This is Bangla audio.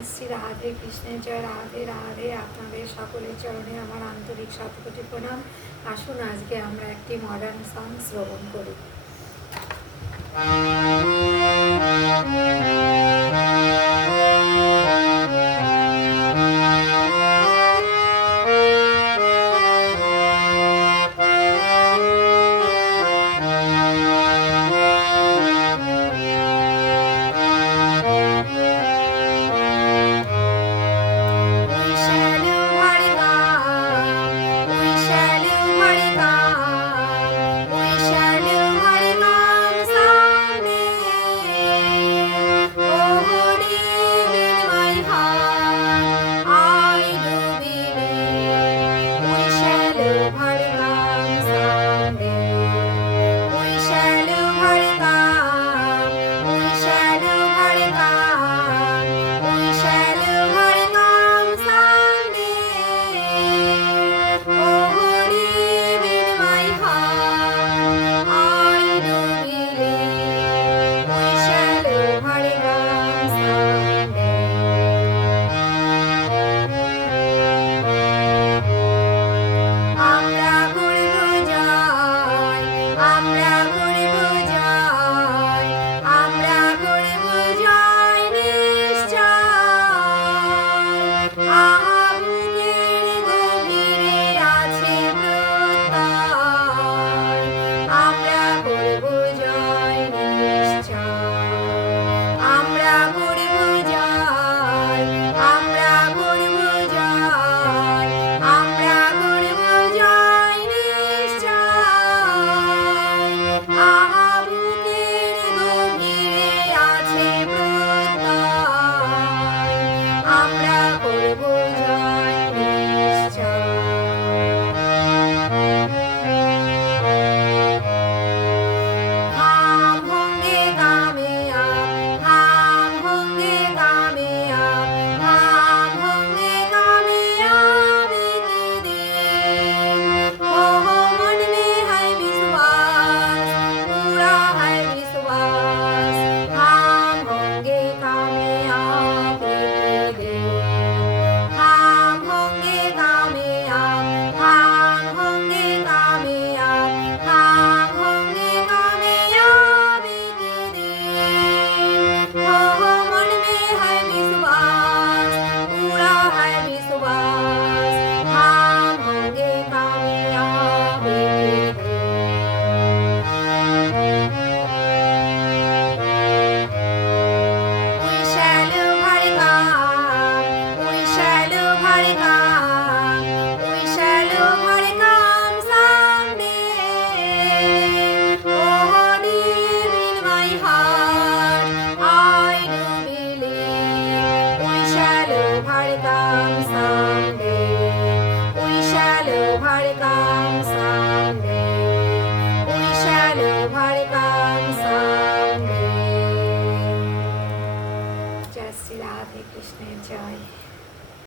শ্রী রাধে কৃষ্ণের জয়, রাধে রাধে। আপনাদের সকলের চরণে আমার আন্তরিক শতকোটি প্রণাম। আসুন, আজকে আমরা একটি মডার্ন সং শ্রবণ করি। America.